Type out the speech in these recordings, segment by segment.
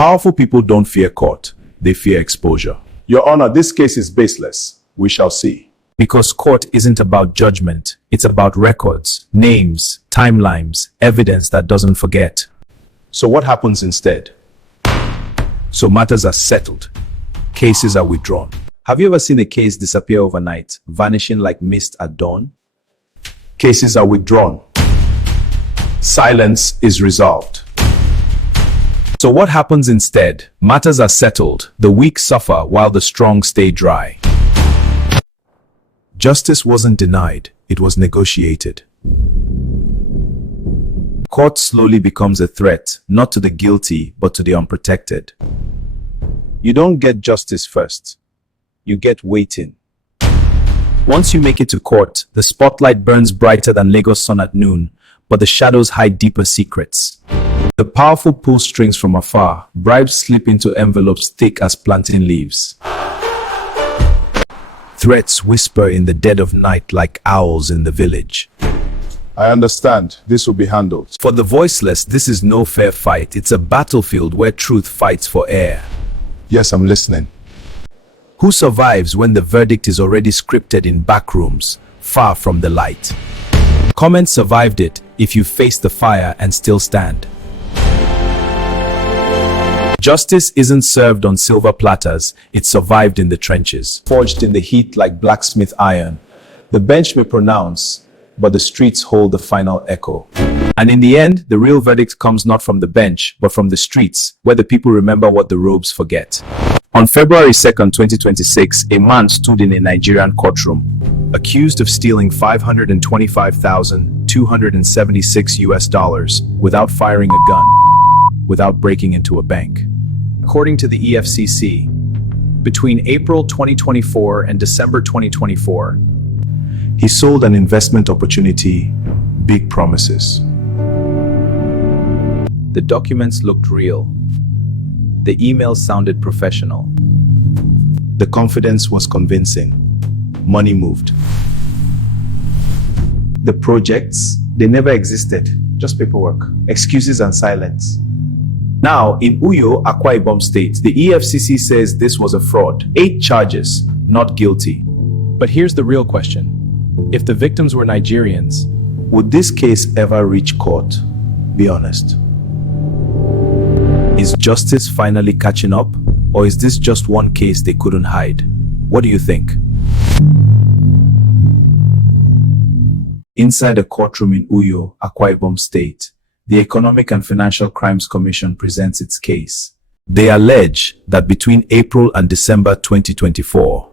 Powerful people don't fear court, they fear exposure. Your Honor, this case is baseless. We shall see. Because court isn't about judgment, it's about records, names, timelines, evidence that doesn't forget. So what happens instead? So matters are settled. Cases are withdrawn. Have you ever seen a case disappear overnight, vanishing like mist at dawn? Cases are withdrawn. Silence is resolved. So what happens instead? Matters are settled. The weak suffer while the strong stay dry. Justice wasn't denied, it was negotiated. Court slowly becomes a threat, not to the guilty, but to the unprotected. You don't get justice first. You get waiting. Once you make it to court, the spotlight burns brighter than Lagos sun at noon, but the shadows hide deeper secrets. The powerful pull strings from afar, bribes slip into envelopes thick as plantain leaves. Threats whisper in the dead of night like owls in the village. I understand. This will be handled. For the voiceless, this is no fair fight. It's a battlefield where truth fights for air. Yes, I'm listening. Who survives when the verdict is already scripted in back rooms, far from the light? Comment survived it if you face the fire and still stand. Justice isn't served on silver platters, it survived in the trenches. Forged in the heat like blacksmith iron. The bench may pronounce, but the streets hold the final echo. And in the end, the real verdict comes not from the bench, but from the streets, where the people remember what the robes forget. On February 2nd, 2026, a man stood in a Nigerian courtroom, accused of stealing $525,276 without firing a gun, without breaking into a bank. According to the EFCC, between April 2024 and December 2024, He sold an investment opportunity, big promises. the documents looked real. The emails sounded professional. The confidence was convincing. Money moved. The projects, they never existed. Just paperwork, excuses and silence. Now, in Uyo, Akwa Ibom State, the EFCC says this was a fraud. 8 charges, not guilty. But here's the real question. If the victims were Nigerians, Would this case ever reach court? Be honest. is justice finally catching up? Or is this just one case they couldn't hide? What do you think? Inside a courtroom in Uyo, Akwa Ibom State, the Economic and Financial Crimes Commission presents its case. They allege that between April and December 2024,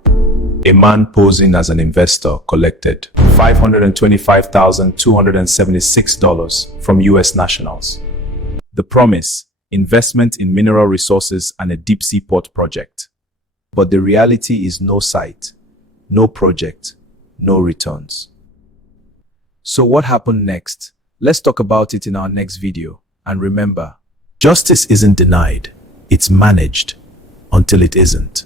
A man posing as an investor collected $525,276 from US nationals. The promise, investment in mineral resources and a deep sea port project. But the reality is no site, no project, no returns. So what happened next? Let's talk about it in our next video. And remember, justice isn't denied, it's managed until it isn't.